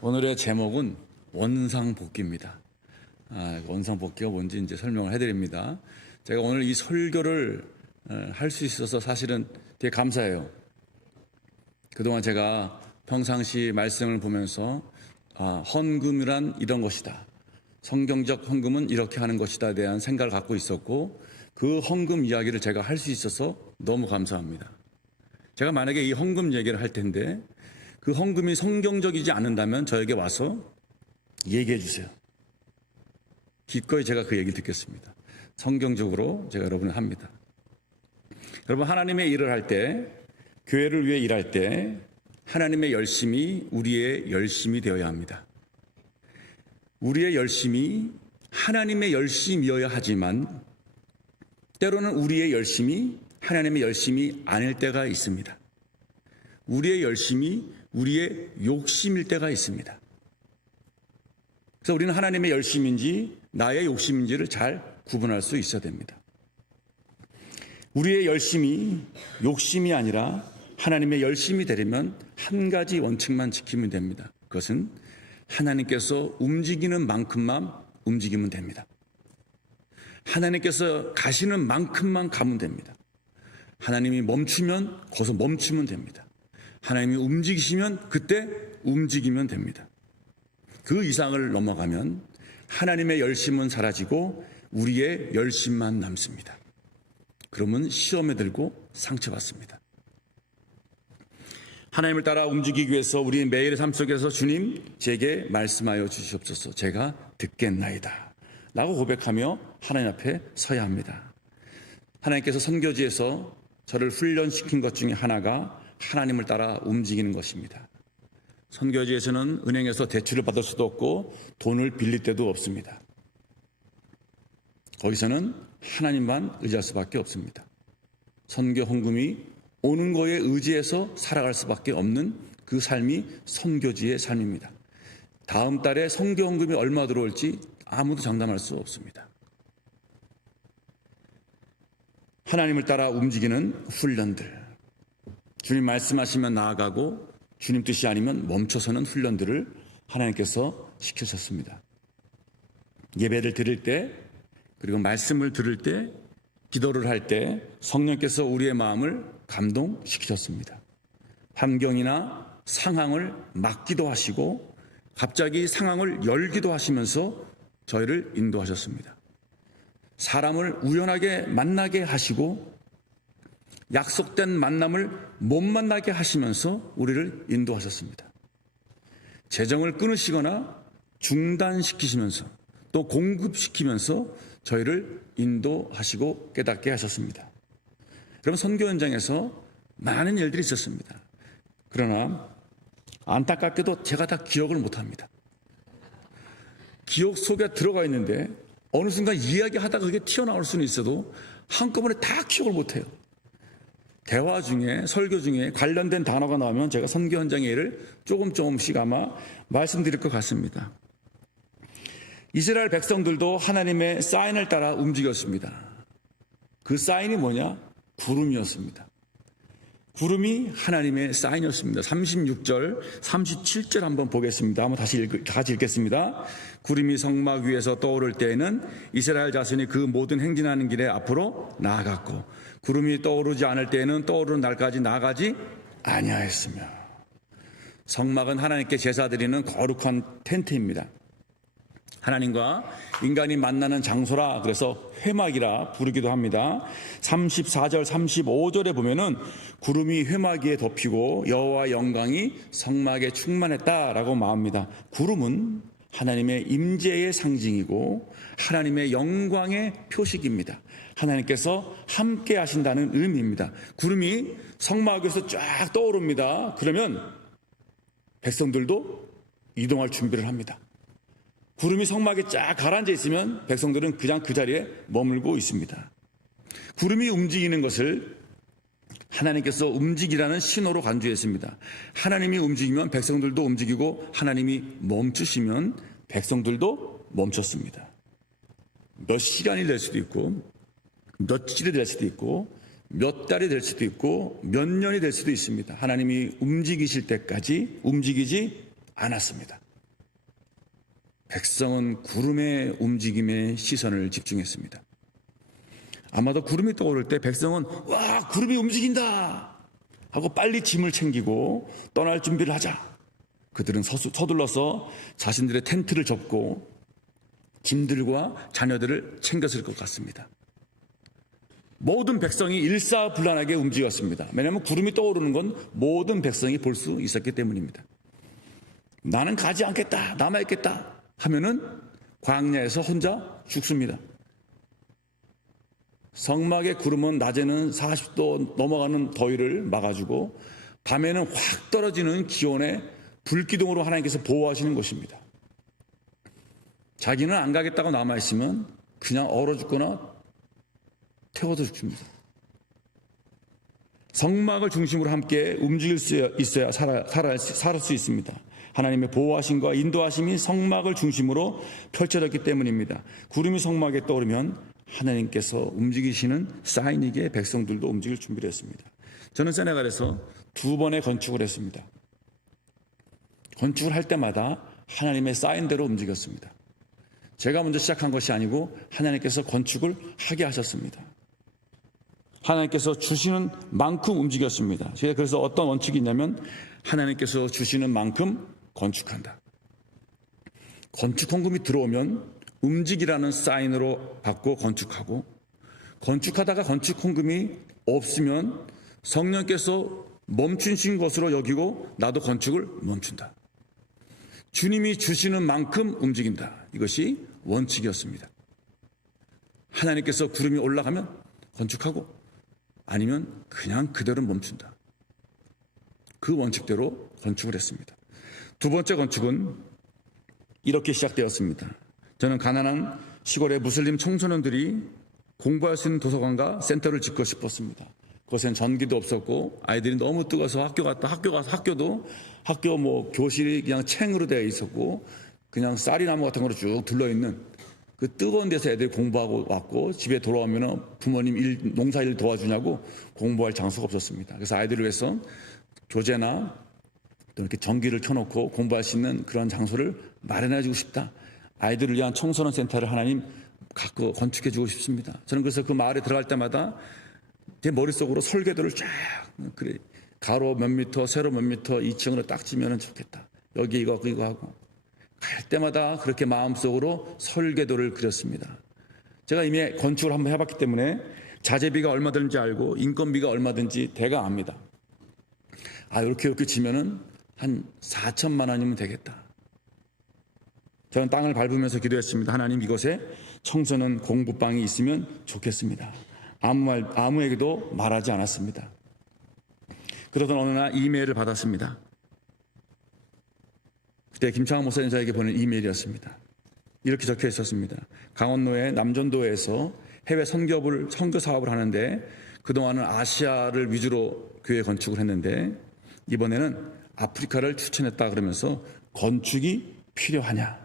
오늘의 제목은 원상복귀입니다. 원상복귀가 뭔지 이제 설명을 해드립니다. 제가 오늘 이 설교를 할 수 있어서 사실은 되게 감사해요. 그동안 제가 평상시 말씀을 보면서 헌금이란 이런 것이다, 성경적 헌금은 이렇게 하는 것이다에 대한 생각을 갖고 있었고, 그 헌금 이야기를 제가 할 수 있어서 너무 감사합니다. 제가 만약에 이 헌금 얘기를 할 텐데 그 헌금이 성경적이지 않는다면 저에게 와서 얘기해 주세요. 기꺼이 제가 그 얘기를 듣겠습니다. 성경적으로 제가 여러분을 합니다. 여러분, 하나님의 일을 할 때, 교회를 위해 일할 때 하나님의 열심이 우리의 열심이 되어야 합니다. 우리의 열심이 하나님의 열심이어야 하지만 때로는 우리의 열심이 하나님의 열심이 아닐 때가 있습니다. 우리의 열심이 우리의 욕심일 때가 있습니다. 그래서 우리는 하나님의 열심인지 나의 욕심인지를 잘 구분할 수 있어야 됩니다. 우리의 열심이 욕심이 아니라 하나님의 열심이 되려면 한 가지 원칙만 지키면 됩니다. 그것은 하나님께서 움직이는 만큼만 움직이면 됩니다. 하나님께서 가시는 만큼만 가면 됩니다. 하나님이 멈추면 거기서 멈추면 됩니다. 하나님이 움직이시면 그때 움직이면 됩니다. 그 이상을 넘어가면 하나님의 열심은 사라지고 우리의 열심만 남습니다. 그러면 시험에 들고 상처받습니다. 하나님을 따라 움직이기 위해서 우리 매일의 삶 속에서 주님, 제게 말씀하여 주시옵소서, 제가 듣겠나이다 라고 고백하며 하나님 앞에 서야 합니다. 하나님께서 선교지에서 저를 훈련시킨 것 중에 하나가 하나님을 따라 움직이는 것입니다. 선교지에서는 은행에서 대출을 받을 수도 없고 돈을 빌릴 데도 없습니다. 거기서는 하나님만 의지할 수밖에 없습니다. 선교 헌금이 오는 거에 의지해서 살아갈 수밖에 없는 그 삶이 선교지의 삶입니다. 다음 달에 선교 헌금이 얼마 들어올지 아무도 장담할 수 없습니다. 하나님을 따라 움직이는 훈련들, 주님 말씀하시면 나아가고 주님 뜻이 아니면 멈춰서는 훈련들을 하나님께서 시키셨습니다. 예배를 드릴 때, 그리고 말씀을 들을 때, 기도를 할 때 성령께서 우리의 마음을 감동시키셨습니다. 환경이나 상황을 막기도 하시고 갑자기 상황을 열기도 하시면서 저희를 인도하셨습니다. 사람을 우연하게 만나게 하시고 약속된 만남을 못 만나게 하시면서 우리를 인도하셨습니다. 재정을 끊으시거나 중단시키시면서 또 공급시키면서 저희를 인도하시고 깨닫게 하셨습니다. 그럼 선교 현장에서 많은 일들이 있었습니다. 그러나 안타깝게도 제가 다 기억을 못합니다. 기억 속에 들어가 있는데 어느 순간 이야기하다가 그게 튀어나올 수는 있어도 한꺼번에 다 기억을 못해요. 대화 중에, 설교 중에 관련된 단어가 나오면 제가 선교 현장의 일을 조금씩 아마 말씀드릴 것 같습니다. 이스라엘 백성들도 하나님의 사인을 따라 움직였습니다. 그 사인이 뭐냐? 구름이었습니다. 구름이 하나님의 사인이었습니다. 36절, 37절 한번 보겠습니다. 한번 같이 읽겠습니다. 구름이 성막 위에서 떠오를 때에는 이스라엘 자손이 그 모든 행진하는 길에 앞으로 나아갔고, 구름이 떠오르지 않을 때에는 떠오르는 날까지 나아가지 아니하였으며. 성막은 하나님께 제사 드리는 거룩한 텐트입니다. 하나님과 인간이 만나는 장소라 그래서 회막이라 부르기도 합니다. 34절 35절에 보면은 구름이 회막 위에 덮이고 여호와 영광이 성막에 충만했다라고 말합니다. 구름은 하나님의 임재의 상징이고 하나님의 영광의 표식입니다. 하나님께서 함께 하신다는 의미입니다. 구름이 성막 위에서 쫙 떠오릅니다. 그러면 백성들도 이동할 준비를 합니다. 구름이 성막에 쫙 가라앉아 있으면 백성들은 그냥 그 자리에 머물고 있습니다. 구름이 움직이는 것을 하나님께서 움직이라는 신호로 간주했습니다. 하나님이 움직이면 백성들도 움직이고 하나님이 멈추시면 백성들도 멈췄습니다. 몇 시간이 될 수도 있고 며칠이 될 수도 있고 몇 달이 될 수도 있고 몇 년이 될 수도 있습니다. 하나님이 움직이실 때까지 움직이지 않았습니다. 백성은 구름의 움직임에 시선을 집중했습니다. 아마도 구름이 떠오를 때 백성은 와, 구름이 움직인다 하고 빨리 짐을 챙기고 떠날 준비를 하자. 그들은 서둘러서 자신들의 텐트를 접고 짐들과 자녀들을 챙겼을 것 같습니다. 모든 백성이 일사불란하게 움직였습니다. 왜냐하면 구름이 떠오르는 건 모든 백성이 볼 수 있었기 때문입니다. 나는 가지 않겠다, 남아있겠다 하면은 광야에서 혼자 죽습니다. 성막의 구름은 낮에는 40도 넘어가는 더위를 막아주고 밤에는 확 떨어지는 기온에 불기둥으로 하나님께서 보호하시는 것입니다. 자기는 안 가겠다고 남아있으면 그냥 얼어 죽거나 태워도 죽습니다. 성막을 중심으로 함께 움직일 수 있어야 살 수 있습니다. 하나님의 보호하심과 인도하심이 성막을 중심으로 펼쳐졌기 때문입니다. 구름이 성막에 떠오르면 하나님께서 움직이시는 사인이기에 백성들도 움직일 준비를 했습니다. 저는 세네갈에서 2번의 건축을 했습니다. 건축을 할 때마다 하나님의 사인대로 움직였습니다. 제가 먼저 시작한 것이 아니고 하나님께서 건축을 하게 하셨습니다. 하나님께서 주시는 만큼 움직였습니다. 제가 그래서 어떤 원칙이 있냐면 하나님께서 주시는 만큼 건축한다. 건축 헌금이 들어오면 움직이라는 사인으로 받고 건축하고, 건축하다가 건축 헌금이 없으면 성령께서 멈추신 것으로 여기고 나도 건축을 멈춘다. 주님이 주시는 만큼 움직인다. 이것이 원칙이었습니다. 하나님께서 구름이 올라가면 건축하고 아니면 그냥 그대로 멈춘다. 그 원칙대로 건축을 했습니다. 2번째 건축은 이렇게 시작되었습니다. 저는 가난한 시골의 무슬림 청소년들이 공부할 수 있는 도서관과 센터를 짓고 싶었습니다. 그것엔 전기도 없었고 아이들이 너무 뜨거워서 학교도 교실이 그냥 챙으로 되어 있었고 그냥 쌀이나무 같은 거로 쭉 둘러있는 그 뜨거운 데서 애들이 공부하고 왔고 집에 돌아오면 부모님 농사일 도와주냐고 공부할 장소가 없었습니다. 그래서 아이들을 위해서 교재나 또 이렇게 전기를 켜놓고 공부할 수 있는 그런 장소를 마련해주고 싶다. 아이들을 위한 청소년 센터를 하나님 갖고 건축해주고 싶습니다. 저는 그래서 그 마을에 들어갈 때마다 제 머릿속으로 설계도를 쫙 그래 가로 몇 미터, 세로 몇 미터 2층으로 딱 지면 좋겠다. 여기 이거 하고 갈 때마다 그렇게 마음속으로 설계도를 그렸습니다. 제가 이미 건축을 한번 해봤기 때문에 자재비가 얼마 드는지 알고 인건비가 얼마 드는지 대강 압니다. 이렇게 지면은 한 4천만 원이면 되겠다. 저는 땅을 밟으면서 기도했습니다. 하나님, 이곳에 청소년 공부방이 있으면 좋겠습니다. 아무에게도 말하지 않았습니다. 그러던 어느 날 이메일을 받았습니다. 그때 김창환 목사님 저에게 보낸 이메일이었습니다. 이렇게 적혀 있었습니다. 강원도의 남전도에서 해외 선교 사업을 하는데 그동안은 아시아를 위주로 교회 건축을 했는데 이번에는 아프리카를 추천했다 그러면서 건축이 필요하냐?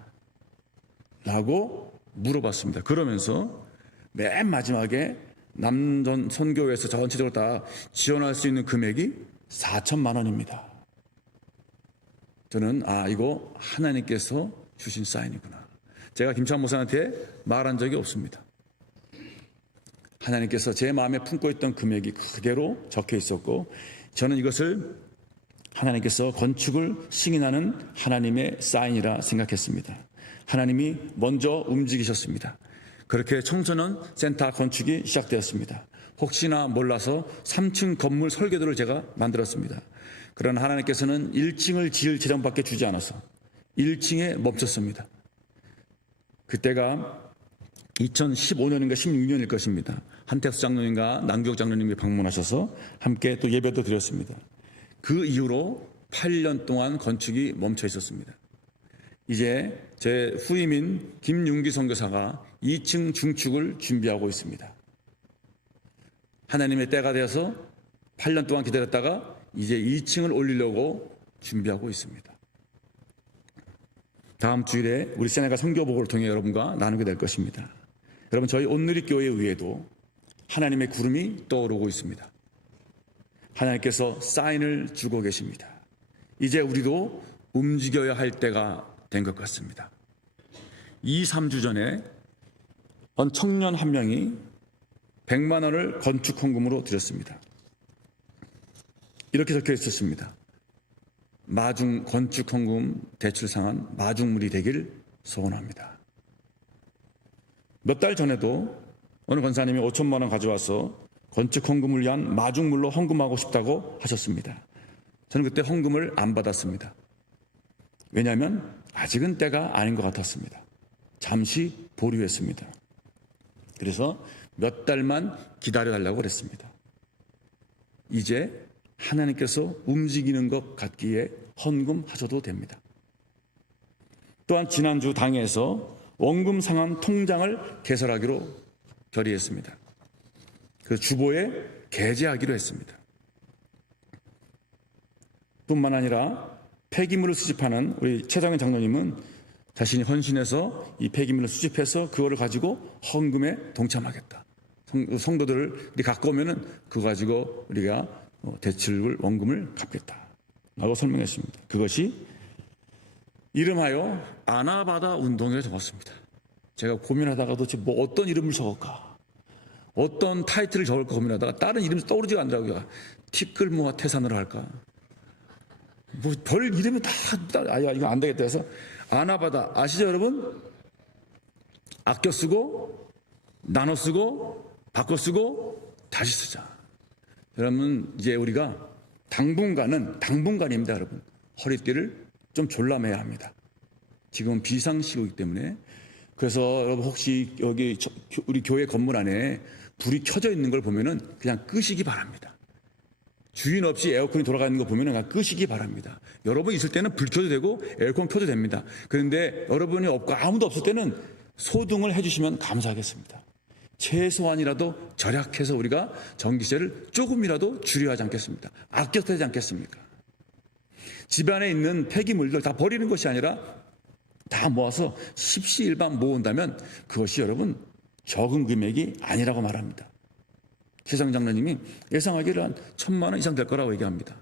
라고 물어봤습니다. 그러면서 맨 마지막에 남전 선교회에서 전체적으로 다 지원할 수 있는 금액이 4천만 원입니다. 저는 이거 하나님께서 주신 사인이구나. 제가 김창환 목사한테 말한 적이 없습니다. 하나님께서 제 마음에 품고 있던 금액이 그대로 적혀 있었고 저는 이것을 하나님께서 건축을 승인하는 하나님의 사인이라 생각했습니다. 하나님이 먼저 움직이셨습니다. 그렇게 청소년 센터 건축이 시작되었습니다. 혹시나 몰라서 3층 건물 설계도를 제가 만들었습니다. 그러나 하나님께서는 1층을 지을 재정밖에 주지 않아서 1층에 멈췄습니다. 그때가 2015년인가 16년일 것입니다. 한택수 장로님과 남규혁 장로님이 방문하셔서 함께 또 예배도 드렸습니다. 그 이후로 8년 동안 건축이 멈춰 있었습니다. 이제 제 후임인 김윤기 선교사가 2층 중축을 준비하고 있습니다. 하나님의 때가 되어서 8년 동안 기다렸다가 이제 2층을 올리려고 준비하고 있습니다. 다음 주일에 우리 세네갈 선교복을 통해 여러분과 나누게 될 것입니다. 여러분, 저희 온누리교회 위에도 하나님의 구름이 떠오르고 있습니다. 하나님께서 사인을 주고 계십니다. 이제 우리도 움직여야 할 때가 된 것 같습니다. 2, 3주 전에 어느 청년 한 명이 100만 원을 건축 헌금으로 드렸습니다. 이렇게 적혀 있었습니다. 마중 건축 헌금 대출 상환 마중물이 되길 소원합니다. 몇 달 전에도 어느 권사님이 5천만 원 가져와서 건축 헌금을 위한 마중물로 헌금하고 싶다고 하셨습니다. 저는 그때 헌금을 안 받았습니다. 왜냐하면 아직은 때가 아닌 것 같았습니다. 잠시 보류했습니다. 그래서 몇 달만 기다려달라고 그랬습니다. 이제 하나님께서 움직이는 것 같기에 헌금하셔도 됩니다. 또한 지난주 당회에서 원금 상환 통장을 개설하기로 결의했습니다. 그 주보에 게재하기로 했습니다. 뿐만 아니라 폐기물을 수집하는 우리 최장현 장로님은 자신이 헌신해서 이 폐기물을 수집해서 그거를 가지고 헌금에 동참하겠다. 성도들을 갖고 오면은 그거 가지고 우리가 대출을 원금을 갚겠다라고 설명했습니다. 그것이 이름하여 아나바다 운동에 적었습니다. 제가 고민하다가 도대체 뭐 어떤 이름을 적을까, 어떤 타이틀을 적을까 고민하다가 다른 이름이 떠오르지가 않더라고요. 티끌모아 태산으로 할까, 뭐 별 이름이 다 이거 안 되겠다 해서 아나바다 아시죠 여러분? 아껴 쓰고 나눠 쓰고 바꿔 쓰고 다시 쓰자. 여러분 이제 우리가 당분간입니다 여러분. 허리띠를 좀 졸라매야 합니다. 지금 비상시국이기 때문에. 그래서 여러분 혹시 여기 우리 교회 건물 안에 불이 켜져 있는 걸 보면은 그냥 끄시기 바랍니다. 주인 없이 에어컨이 돌아가는 거 보면은 그냥 끄시기 바랍니다. 여러분 있을 때는 불 켜도 되고 에어컨 켜도 됩니다. 그런데 여러분이 없고 아무도 없을 때는 소등을 해주시면 감사하겠습니다. 최소한이라도 절약해서 우리가 전기세를 조금이라도 줄여야 하지 않겠습니까? 아껴야 되지 않겠습니까? 집안에 있는 폐기물들 다 버리는 것이 아니라 다 모아서 십시일반 모은다면 그것이 여러분 적은 금액이 아니라고 말합니다. 최장 장로님이 예상하기를 한 1,000만 원 이상 될 거라고 얘기합니다.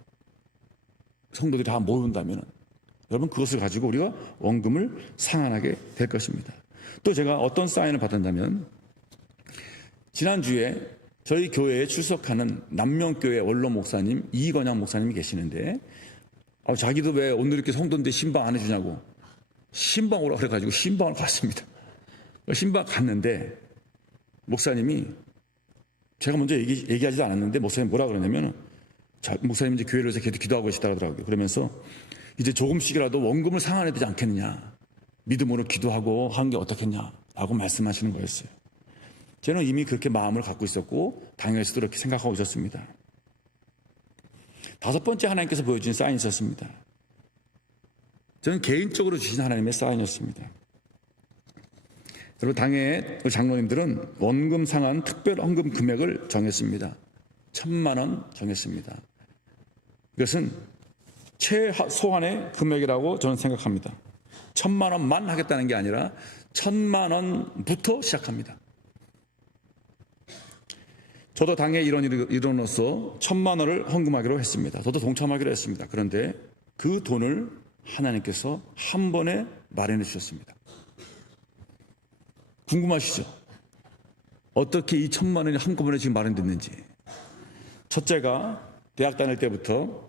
성도들이 다 모은다면 여러분 그것을 가지고 우리가 원금을 상환하게 될 것입니다. 또 제가 어떤 사인을 받았냐면 지난주에 저희 교회에 출석하는 남명교회 원로 목사님 이건양 목사님이 계시는데 자기도 왜 오늘 이렇게 성도인데 신방 안 해주냐고 신방 오라고 그래가지고 신방을 갔습니다. 신방 갔는데 목사님이 제가 먼저 얘기하지도 않았는데 목사님 뭐라 그러냐면 목사님 이제 교회를 위해서 기도하고 계시다 그러더라고요. 그러면서 이제 조금씩이라도 원금을 상환해야 되지 않겠느냐, 믿음으로 기도하고 하는 게 어떻겠냐라고 말씀하시는 거였어요. 저는 이미 그렇게 마음을 갖고 있었고 당연히도 그렇게 생각하고 있었습니다. 5번째 하나님께서 보여주신 사인이 있었습니다. 저는 개인적으로 주신 하나님의 사인이었습니다. 여러분 당의 장로님들은 원금 상환 특별 헌금 금액을 정했습니다. 1,000만 원 정했습니다. 이것은 최소한의 금액이라고 저는 생각합니다. 1,000만 원만 하겠다는 게 아니라 1,000만 원부터 시작합니다. 저도 당의 일원으로서 1,000만 원을 헌금하기로 했습니다. 저도 동참하기로 했습니다. 그런데 그 돈을 하나님께서 한 번에 마련해 주셨습니다. 궁금하시죠? 어떻게 이 1,000만 원이 한꺼번에 지금 마련됐는지. 첫째가 대학 다닐 때부터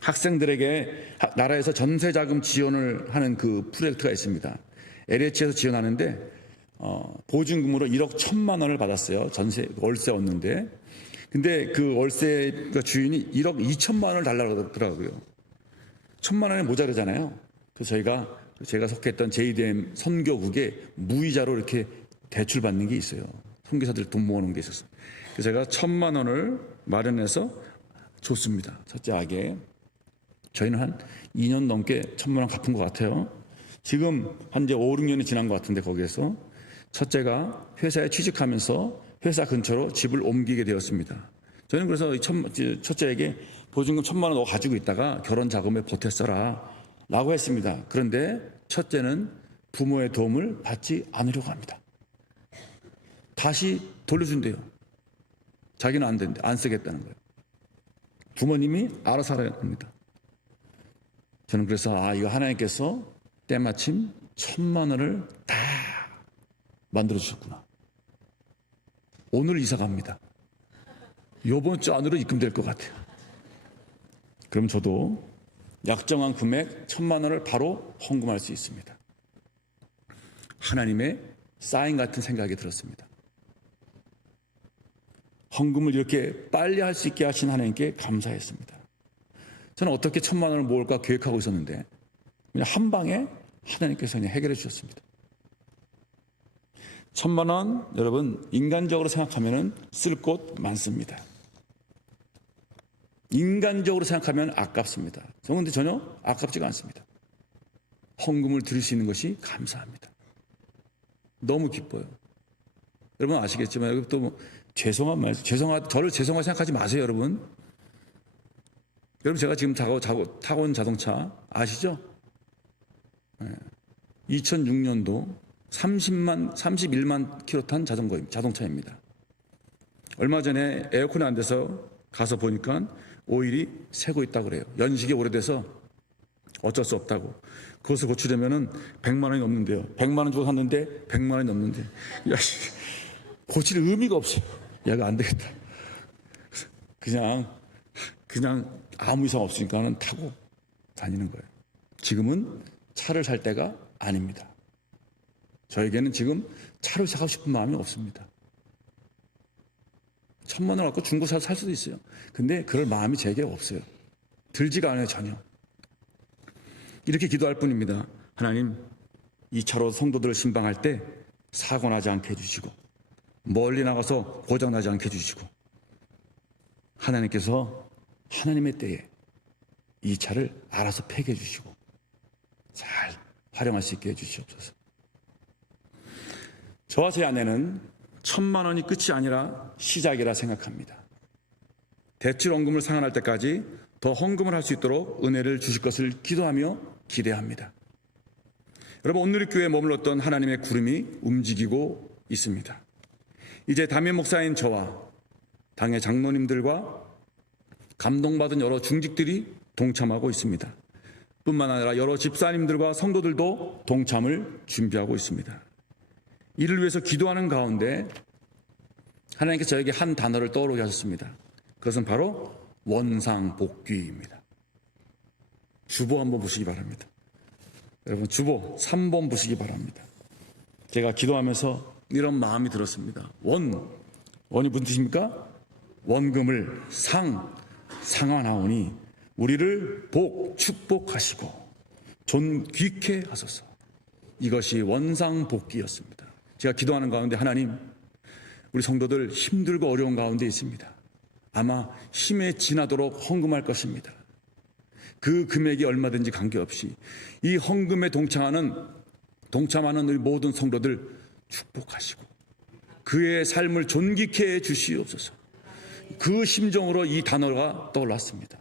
학생들에게 나라에서 전세자금 지원을 하는 그 프로젝트가 있습니다. LH에서 지원하는데 보증금으로 1억 1,000만 원을 받았어요. 전세 월세 얻는데. 근데 그 월세 주인이 1억 2천만 원을 달라고 하더라고요. 1,000만 원이 모자르잖아요. 그래서 제가 속했던 JDM 선교국에 무이자로 이렇게 대출 받는 게 있어요. 선교사들 돈 모아놓은 게 있었어요. 그래서 제가 1,000만 원을 마련해서 줬습니다. 첫째 아게. 저희는 한 2년 넘게 1,000만 원 갚은 것 같아요. 지금 한 이제 5, 6년이 지난 것 같은데 거기에서 첫째가 회사에 취직하면서 회사 근처로 집을 옮기게 되었습니다. 저는 그래서 첫째에게 보증금 1,000만 원 너 가지고 있다가 결혼 자금에 보탰어라 라고 했습니다. 그런데 첫째는 부모의 도움을 받지 않으려고 합니다. 다시 돌려준대요. 자기는 안 된대. 안 쓰겠다는 거예요. 부모님이 알아서 하라 합니다. 저는 그래서 이거 하나님께서 때마침 1,000만 원을 다 만들어 주셨구나. 오늘 이사 갑니다. 요번 주 안으로 입금될 것 같아요. 그럼 저도 약정한 금액 1,000만 원을 바로 헌금할 수 있습니다. 하나님의 사인 같은 생각이 들었습니다. 헌금을 이렇게 빨리 할 수 있게 하신 하나님께 감사했습니다. 저는 어떻게 1,000만 원을 모을까 계획하고 있었는데 그냥 한 방에 하나님께서 그냥 해결해 주셨습니다. 1,000만 원 여러분 인간적으로 생각하면 쓸 곳 많습니다. 인간적으로 생각하면 아깝습니다. 그런데 전혀 아깝지가 않습니다. 헌금을 드릴 수 있는 것이 감사합니다. 너무 기뻐요. 여러분 아시겠지만 여기 또 죄송한 말, 저를 죄송하게 생각하지 마세요, 여러분. 여러분 제가 지금 타고 온 자동차 아시죠? 2006년도 31만 킬로 탄 자동차입니다. 얼마 전에 에어컨이 안 돼서 가서 보니까 오일이 새고 있다고 그래요. 연식이 오래돼서 어쩔 수 없다고. 그것을 고치려면 100만 원이 넘는데요. 100만 원 주고 샀는데 100만 원이 넘는데 야, 고칠 의미가 없어요. 야, 이거 안 되겠다. 그냥 아무 이상 없으니까는 타고 다니는 거예요. 지금은 차를 살 때가 아닙니다. 저에게는 지금 차를 사고 싶은 마음이 없습니다. 1,000만 원 갖고 중고차를 살 수도 있어요. 근데 그럴 마음이 제게 없어요. 들지가 않아요, 전혀. 이렇게 기도할 뿐입니다. 하나님, 2차로 성도들을 신방할 때 사고 나지 않게 해주시고 멀리 나가서 고장 나지 않게 해주시고 하나님께서 하나님의 때에 이 차를 알아서 폐기해 주시고 잘 활용할 수 있게 해주시옵소서. 저와 제 아내는 1,000만 원이 끝이 아니라 시작이라 생각합니다. 대출 헌금을 상환할 때까지 더 헌금을 할 수 있도록 은혜를 주실 것을 기도하며 기대합니다. 여러분 오늘 우리 교회에 머물렀던 하나님의 구름이 움직이고 있습니다. 이제 담임 목사인 저와 당의 장로님들과 감동받은 여러 중직들이 동참하고 있습니다. 뿐만 아니라 여러 집사님들과 성도들도 동참을 준비하고 있습니다. 이를 위해서 기도하는 가운데 하나님께서 저에게 한 단어를 떠오르게 하셨습니다. 그것은 바로 원상복귀입니다. 주보 한번 보시기 바랍니다. 여러분 주보 3번 보시기 바랍니다. 제가 기도하면서 이런 마음이 들었습니다. 원이 무슨 뜻입니까? 원금을 상환하오니 우리를 축복하시고 존귀케 하소서. 이것이 원상복귀였습니다. 제가 기도하는 가운데 하나님, 우리 성도들 힘들고 어려운 가운데 있습니다. 아마 힘에 지나도록 헌금할 것입니다. 그 금액이 얼마든지 관계없이 이 헌금에 동참하는 우리 모든 성도들 축복하시고 그의 삶을 존귀케 해 주시옵소서. 그 심정으로 이 단어가 떠올랐습니다.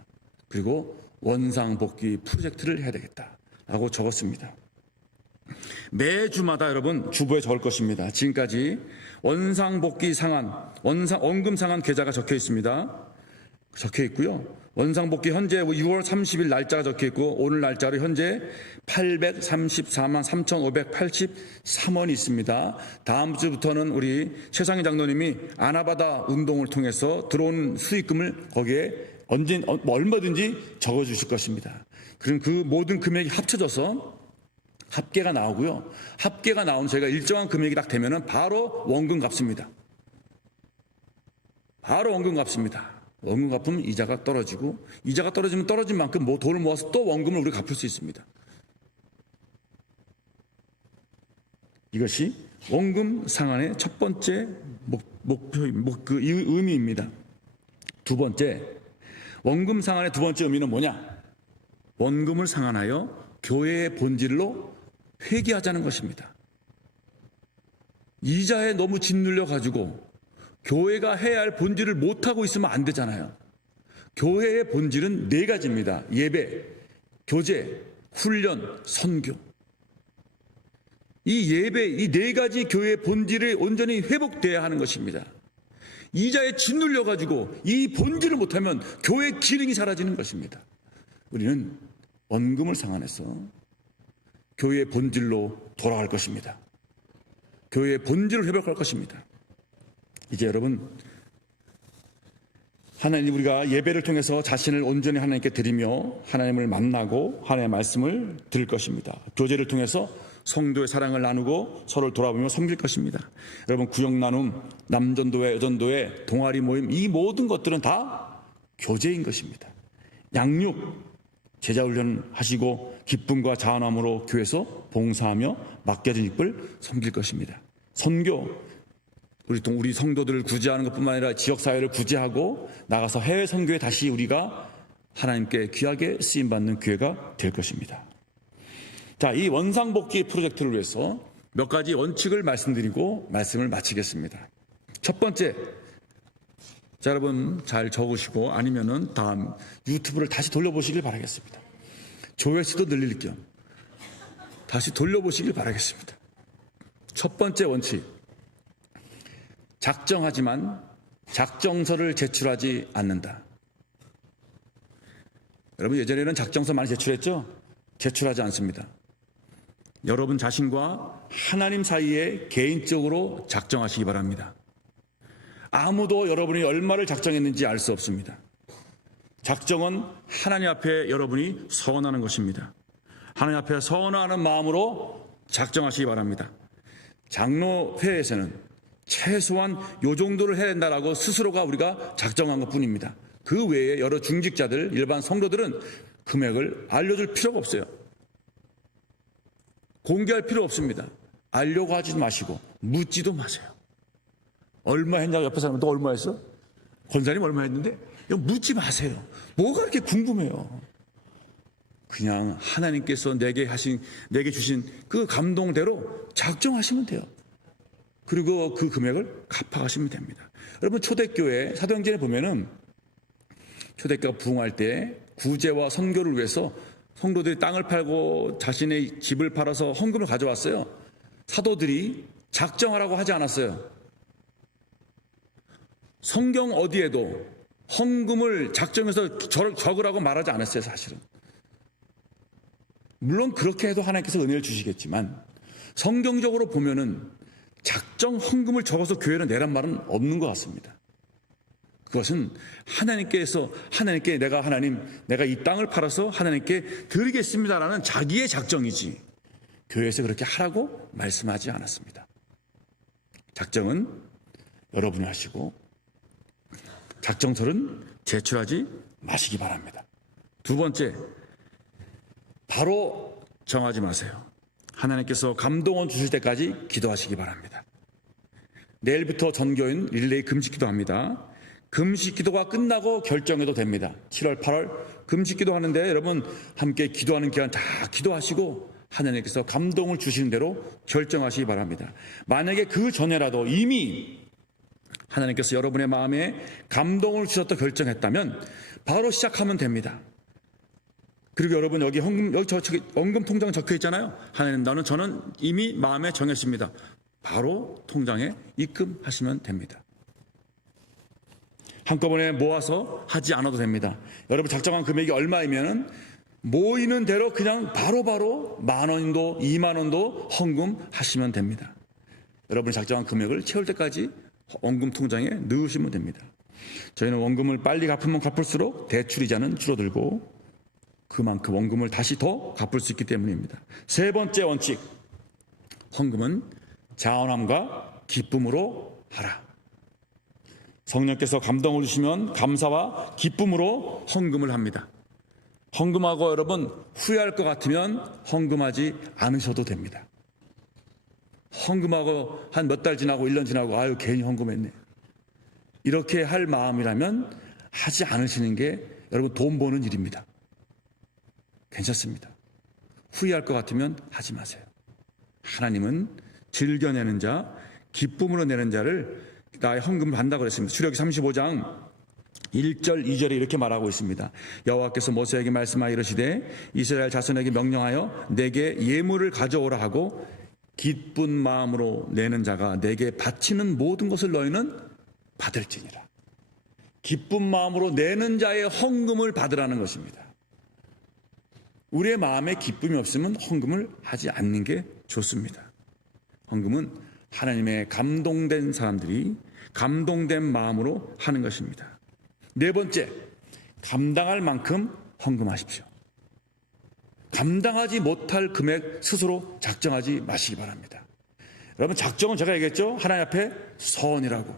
그리고 원상복귀 프로젝트를 해야 되겠다라고 적었습니다. 매주마다 여러분 주보에 적을 것입니다. 지금까지 원상복귀 원금 상환 계좌가 적혀 있습니다. 적혀 있고요. 원상복귀 현재 6월 30일 날짜가 적혀 있고 오늘 날짜로 현재 834만 3,583원이 있습니다. 다음 주부터는 우리 최상희 장로님이 아나바다 운동을 통해서 들어온 수익금을 거기에 얼마든지 적어주실 것입니다. 그럼 그 모든 금액이 합쳐져서 합계가 나오고요. 합계가 나온 저희가 일정한 금액이 딱 되면은 바로 원금 갚습니다. 바로 원금 갚습니다. 원금 갚으면 이자가 떨어지고 이자가 떨어지면 떨어진 만큼 돈을 모아서 또 원금을 우리가 갚을 수 있습니다. 이것이 원금 상환의 첫 번째 의미입니다. 두 번째, 원금 상환의 두 번째 의미는 뭐냐? 원금을 상환하여 교회의 본질로 회귀하자는 것입니다. 이자에 너무 짓눌려 가지고 교회가 해야 할 본질을 못하고 있으면 안 되잖아요. 교회의 본질은 네 가지입니다. 예배, 교제, 훈련, 선교. 이 예배, 이 네 가지 교회의 본질이 온전히 회복돼야 하는 것입니다. 이자에 짓눌려 가지고 이 본질을 못하면 교회 기능이 사라지는 것입니다. 우리는 원금을 상환해서 교회의 본질로 돌아갈 것입니다. 교회의 본질을 회복할 것입니다. 이제 여러분, 하나님, 우리가 예배를 통해서 자신을 온전히 하나님께 드리며 하나님을 만나고 하나님의 말씀을 들을 것입니다. 교제를 통해서 성도의 사랑을 나누고 서로를 돌아보며 섬길 것입니다. 여러분, 구역 나눔, 남전도회, 여전도회, 동아리 모임, 이 모든 것들은 다 교제인 것입니다. 양육, 제자훈련 하시고 기쁨과 자원함으로 교회에서 봉사하며 맡겨진 일을 섬길 것입니다. 선교, 우리 성도들을 구제하는 것뿐만 아니라 지역사회를 구제하고 나가서 해외 선교에 다시 우리가 하나님께 귀하게 쓰임받는 교회가 될 것입니다. 자, 이 원상복귀 프로젝트를 위해서 몇 가지 원칙을 말씀드리고 말씀을 마치겠습니다. 첫 번째, 자, 여러분 잘 적으시고 아니면은 다음 유튜브를 다시 돌려보시길 바라겠습니다. 조회수도 늘릴 겸 다시 돌려보시길 바라겠습니다. 첫 번째 원칙, 작정하지만 작정서를 제출하지 않는다. 여러분, 예전에는 작정서 많이 제출했죠? 제출하지 않습니다. 여러분 자신과 하나님 사이에 개인적으로 작정하시기 바랍니다. 아무도 여러분이 얼마를 작정했는지 알 수 없습니다. 작정은 하나님 앞에 여러분이 서원하는 것입니다. 하나님 앞에 서원하는 마음으로 작정하시기 바랍니다. 장로회에서는 최소한 요 정도를 해야 된다라고 스스로가 우리가 작정한 것뿐입니다. 그 외에 여러 중직자들, 일반 성도들은 금액을 알려줄 필요가 없어요. 공개할 필요 없습니다. 알려고 하지 마시고 묻지도 마세요. 얼마 했냐고 옆에 사람은 너 얼마 했어? 권사님 얼마 했는데? 이거 묻지 마세요. 뭐가 그렇게 궁금해요. 그냥 하나님께서 내게 주신 그 감동대로 작정하시면 돼요. 그리고 그 금액을 갚아가시면 됩니다. 여러분, 초대교회 사도행전에 보면은 초대교회가 부흥할 때 구제와 선교를 위해서 성도들이 땅을 팔고 자신의 집을 팔아서 헌금을 가져왔어요. 사도들이 작정하라고 하지 않았어요. 성경 어디에도 헌금을 작정해서 적으라고 말하지 않았어요, 사실은. 물론 그렇게 해도 하나님께서 은혜를 주시겠지만 성경적으로 보면은 작정 헌금을 적어서 교회로 내란 말은 없는 것 같습니다. 그것은 하나님께 내가 이 땅을 팔아서 하나님께 드리겠습니다라는 자기의 작정이지 교회에서 그렇게 하라고 말씀하지 않았습니다. 작정은 여러분이 하시고 작정서는 제출하지 마시기 바랍니다. 두 번째, 바로 정하지 마세요. 하나님께서 감동을 주실 때까지 기도하시기 바랍니다. 내일부터 전교인 릴레이 금식기도 합니다. 금식기도가 끝나고 결정해도 됩니다. 7월, 8월 금식기도 하는데 여러분 함께 기도하는 기간 다 기도하시고 하나님께서 감동을 주시는 대로 결정하시기 바랍니다. 만약에 그 전에라도 이미 하나님께서 여러분의 마음에 감동을 주셨다 결정했다면 바로 시작하면 됩니다. 그리고 여러분 여기 헌금 통장 적혀 있잖아요. 하나님, 저는 이미 마음에 정했습니다. 바로 통장에 입금하시면 됩니다. 한꺼번에 모아서 하지 않아도 됩니다. 여러분 작정한 금액이 얼마이면은 모이는 대로 그냥 바로바로 10,000원도 20,000원도 헌금하시면 됩니다. 여러분이 작정한 금액을 채울 때까지 원금 통장에 넣으시면 됩니다. 저희는 원금을 빨리 갚으면 갚을수록 대출 이자는 줄어들고 그만큼 원금을 다시 더 갚을 수 있기 때문입니다. 세 번째 원칙, 헌금은 자원함과 기쁨으로 하라. 성령께서 감동을 주시면 감사와 기쁨으로 헌금을 합니다. 헌금하고 여러분 후회할 것 같으면 헌금하지 않으셔도 됩니다. 헌금하고 한 몇 달 지나고 1년 지나고 아유 괜히 헌금했네, 이렇게 할 마음이라면 하지 않으시는 게 여러분 돈 버는 일입니다. 괜찮습니다. 후회할 것 같으면 하지 마세요. 하나님은 즐겨내는 자, 기쁨으로 내는 자를 나의 헌금을 한다고 그랬습니다. 출애굽기 35장 1절 2절에 이렇게 말하고 있습니다. 여호와께서 모세에게 말씀하여 이르시되 이스라엘 자손에게 명령하여 내게 예물을 가져오라 하고 기쁜 마음으로 내는 자가 내게 바치는 모든 것을 너희는 받을지니라. 기쁜 마음으로 내는 자의 헌금을 받으라는 것입니다. 우리의 마음에 기쁨이 없으면 헌금을 하지 않는 게 좋습니다. 헌금은 하나님의 감동된 사람들이 감동된 마음으로 하는 것입니다. 네 번째, 감당할 만큼 헌금하십시오. 감당하지 못할 금액 스스로 작정하지 마시기 바랍니다. 여러분, 작정은 제가 얘기했죠? 하나님 앞에 서원이라고.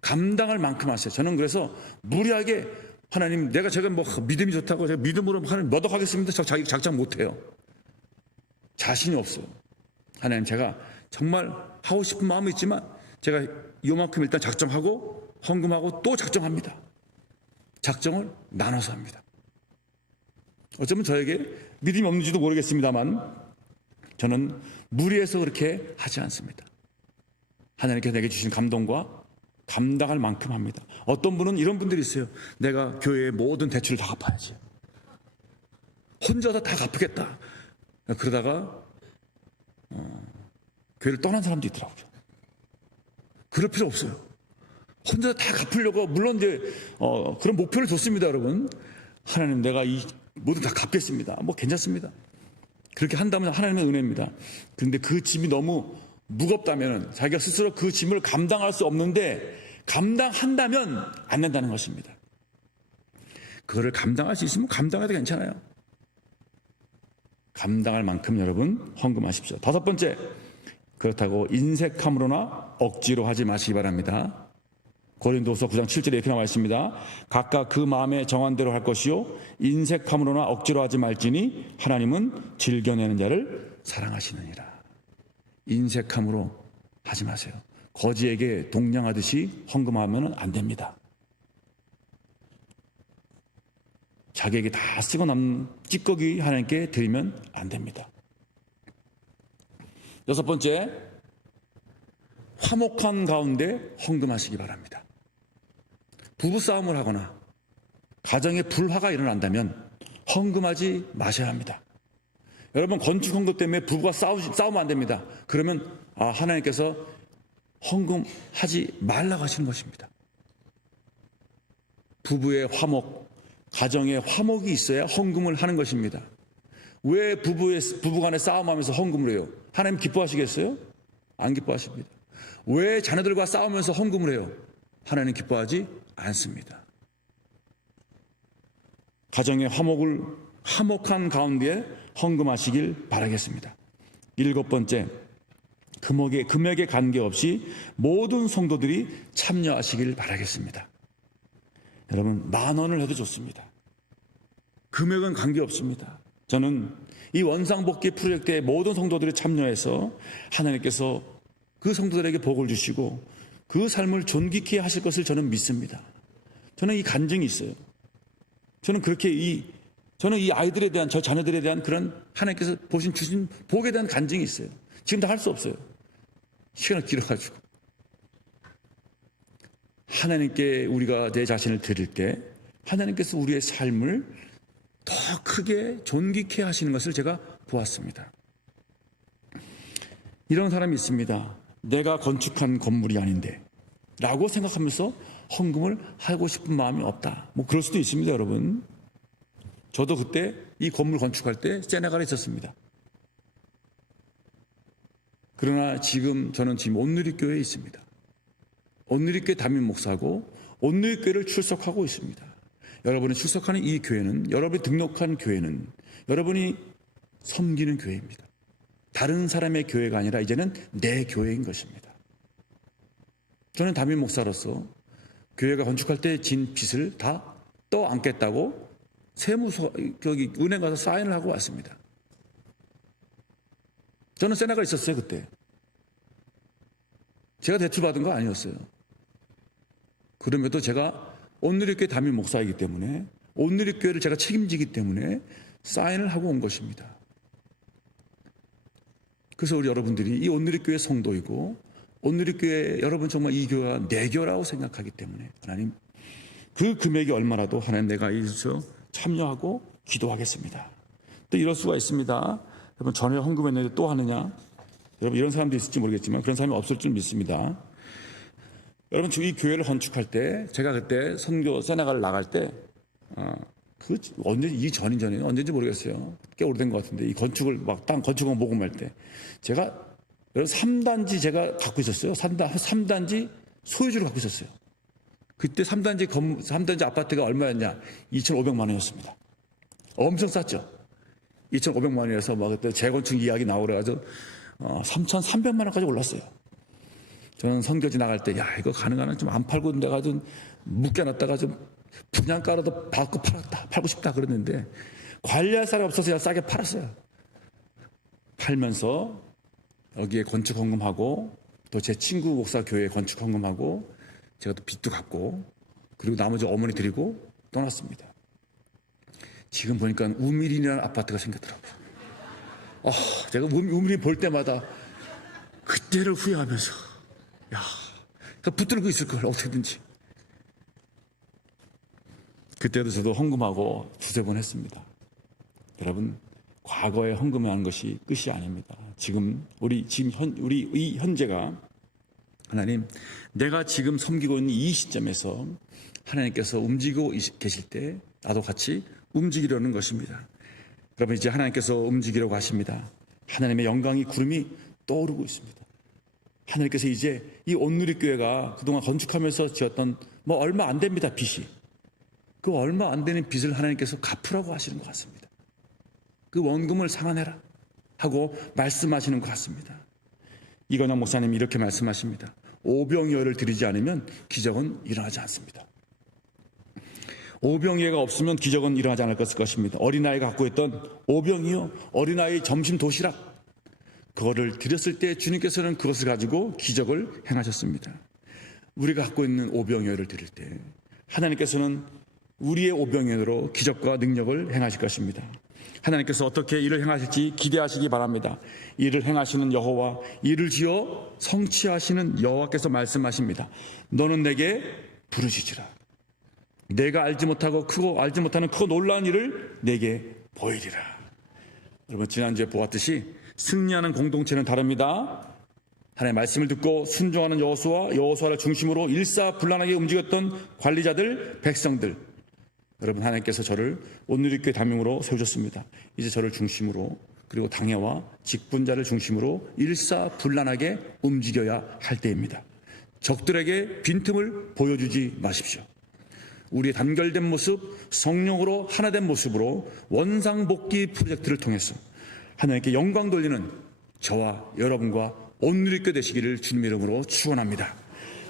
감당할 만큼 하세요. 저는 그래서 무리하게 하나님, 제가 뭐 믿음이 좋다고 제가 믿음으로 하나님 몇 억 하겠습니다. 저 자기 작정 못해요. 자신이 없어요. 하나님, 제가 정말 하고 싶은 마음이 있지만 제가 요만큼 일단 작정하고 헌금하고 또 작정합니다. 작정을 나눠서 합니다. 어쩌면 저에게 믿음이 없는지도 모르겠습니다만 저는 무리해서 그렇게 하지 않습니다. 하나님께서 내게 주신 감동과 감당할 만큼 합니다. 어떤 분은 이런 분들이 있어요. 내가 교회의 모든 대출을 다 갚아야지. 혼자서 다 갚겠다. 그러다가 교회를 떠난 사람도 있더라고요. 그럴 필요 없어요. 혼자 다 갚으려고, 물론 이제 그런 목표를 줬습니다, 여러분. 하나님, 내가 이 모두 다 갚겠습니다. 뭐 괜찮습니다. 그렇게 한다면 하나님의 은혜입니다. 그런데 그 짐이 너무 무겁다면 자기가 스스로 그 짐을 감당할 수 없는데 감당한다면 안 된다는 것입니다. 그거를 감당할 수 있으면 감당해도 괜찮아요. 감당할 만큼 여러분 헌금하십시오. 다섯 번째, 그렇다고 인색함으로나 억지로 하지 마시기 바랍니다. 고린도서 9장 7절에 이렇게 나와 있습니다. 각각 그 마음에 정한 대로 할 것이요 인색함으로나 억지로 하지 말지니 하나님은 즐겨내는 자를 사랑하시느니라. 인색함으로 하지 마세요. 거지에게 동냥하듯이 헌금하면 안 됩니다. 자기에게 다 쓰고 남는 찌꺼기 하나님께 드리면 안 됩니다. 여섯 번째, 화목한 가운데 헌금하시기 바랍니다. 부부싸움을 하거나 가정에 불화가 일어난다면 헌금하지 마셔야 합니다. 여러분, 건축 헌금 때문에 부부가 싸우면 안 됩니다. 그러면 하나님께서 헌금하지 말라고 하시는 것입니다. 부부의 화목, 가정의 화목이 있어야 헌금을 하는 것입니다. 왜 부부간에 싸움하면서 헌금을 해요? 하나님 기뻐하시겠어요? 안 기뻐하십니다. 왜 자녀들과 싸우면서 헌금을 해요? 하나님 기뻐하지 않습니다. 가정의 화목한 가운데 헌금하시길 바라겠습니다. 일곱 번째, 금액에 관계없이 모든 성도들이 참여하시길 바라겠습니다. 여러분, 10,000원을 해도 좋습니다. 금액은 관계없습니다. 저는 이 원상복귀 프로젝트에 모든 성도들이 참여해서 하나님께서 그 성도들에게 복을 주시고 그 삶을 존귀케 하실 것을 저는 믿습니다. 저는 이 간증이 있어요. 저는 이 아이들에 대한, 저 자녀들에 대한 그런 하나님께서 주신 복에 대한 간증이 있어요. 지금 다 할 수 없어요. 시간이 길어가지고. 하나님께 우리가 내 자신을 드릴 때 하나님께서 우리의 삶을 더 크게 존귀케 하시는 것을 제가 보았습니다. 이런 사람이 있습니다. 내가 건축한 건물이 아닌데 라고 생각하면서 헌금을 하고 싶은 마음이 없다. 뭐 그럴 수도 있습니다, 여러분. 저도 그때 이 건물 건축할 때 세네갈에 있었습니다. 그러나 저는 지금 온누리교회에 있습니다. 온누리교회 담임 목사고 온누리교회를 출석하고 있습니다. 여러분이 출석하는 이 교회는, 여러분이 등록한 교회는 여러분이 섬기는 교회입니다. 다른 사람의 교회가 아니라 이제는 내 교회인 것입니다. 저는 담임 목사로서 교회가 건축할 때 진 빚을 다 떠안겠다고 은행 가서 사인을 하고 왔습니다. 저는 세네갈에 있었어요, 그때. 제가 대출받은 거 아니었어요. 그럼에도 제가 온누리교회 담임 목사이기 때문에, 온누리교회를 제가 책임지기 때문에 사인을 하고 온 것입니다. 그래서 우리 여러분들이 이 온누리교회 성도이고 온누리교회 여러분 정말 이 교회가 내 교라고 생각하기 때문에 하나님 그 금액이 얼마라도 하나님 내가 이에서 참여하고 기도하겠습니다. 또 이럴 수가 있습니다. 여러분, 전에 헌금했는데 또 하느냐? 여러분, 이런 사람도 있을지 모르겠지만 그런 사람이 없을 줄 믿습니다. 여러분, 이 교회를 건축할 때, 제가 그때 선교 세네갈을 나갈 때, 언제, 이전이에요. 언제인지 모르겠어요. 꽤 오래된 것 같은데, 이 건축을 막 땅 건축을 모금할 때, 제가, 여러분, 3단지 제가 갖고 있었어요. 3단지 소유주를 갖고 있었어요. 그때 3단지 아파트가 얼마였냐? 2,500만 원이었습니다. 엄청 쌌죠? 2,500만 원이라서 막 그때 재건축 이야기 나오고 그래가지고, 3,300만 원까지 올랐어요. 저는 선교지 나갈 때, 야, 이거 가능하면 좀 안 팔고 내가 좀 묶여놨다가 좀 분양가라도 팔고 싶다 그랬는데, 관리할 사람이 없어서 그냥 싸게 팔았어요. 팔면서 여기에 건축 헌금하고, 또 제 친구 목사 교회에 건축 헌금하고, 제가 또 빚도 갚고, 그리고 나머지 어머니 드리고 떠났습니다. 지금 보니까 우미린이라는 아파트가 생겼더라고요. 제가 우미린 볼 때마다 그때를 후회하면서, 야, 붙들고 있을 걸, 어떻게든지. 그때도 저도 헌금하고 두세 번 했습니다. 여러분, 과거에 헌금하는 것이 끝이 아닙니다. 지금 우리 이 현재가, 하나님, 내가 지금 섬기고 있는 이 시점에서 하나님께서 움직이고 계실 때 나도 같이 움직이려는 것입니다. 여러분, 이제 하나님께서 움직이려고 하십니다. 하나님의 영광이 구름이 떠오르고 있습니다. 하나님께서 이제 이 온누리교회가 그동안 건축하면서 지었던 얼마 안 됩니다, 빚이. 그 얼마 안 되는 빚을 하나님께서 갚으라고 하시는 것 같습니다. 그 원금을 상환해라 하고 말씀하시는 것 같습니다. 이건영 목사님이 이렇게 말씀하십니다. 오병이어를 드리지 않으면 기적은 일어나지 않습니다. 오병이어가 없으면 기적은 일어나지 않을 것입니다. 어린아이가 갖고 있던 오병이어, 어린아이 점심 도시락, 그거를 드렸을 때 주님께서는 그것을 가지고 기적을 행하셨습니다. 우리가 갖고 있는 오병이어를 드릴 때 하나님께서는 우리의 오병이어로 기적과 능력을 행하실 것입니다. 하나님께서 어떻게 일을 행하실지 기대하시기 바랍니다. 일을 행하시는 여호와, 일을 지어 성취하시는 여호와께서 말씀하십니다. 너는 내게 부르짖으라. 내가 알지 못하는 크고 놀라운 일을 내게 보이리라. 여러분, 지난주에 보았듯이 승리하는 공동체는 다릅니다. 하나님의 말씀을 듣고 순종하는 여호수아를 중심으로 일사불란하게 움직였던 관리자들, 백성들, 여러분, 하나님께서 저를 온누리교회 담임으로 세우셨습니다. 이제 저를 중심으로, 그리고 당회와 직분자를 중심으로 일사불란하게 움직여야 할 때입니다. 적들에게 빈틈을 보여주지 마십시오. 우리의 단결된 모습, 성령으로 하나된 모습으로 원상복귀 프로젝트를 통해서 하나님께 영광 돌리는 저와 여러분과 온누리교회 되시기를 주님의 이름으로 축원합니다.